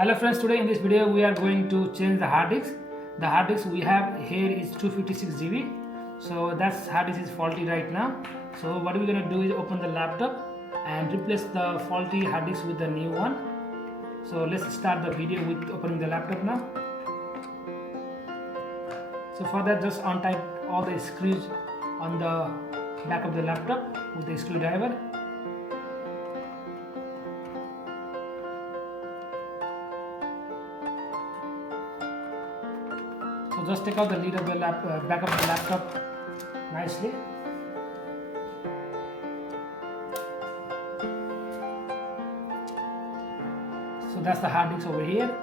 Hello friends, today in this video we are going to change the hard disk. The hard disk we have here is 256 GB. So that hard disk is faulty right now. So what we're going to do is open the laptop and replace the faulty hard disk with the new one. So let's start the video with opening the laptop now. So for that, just untight all the screws on the back of the laptop with the screwdriver. So just take out the lid of the back of the laptop nicely. So that's the hard disk over here.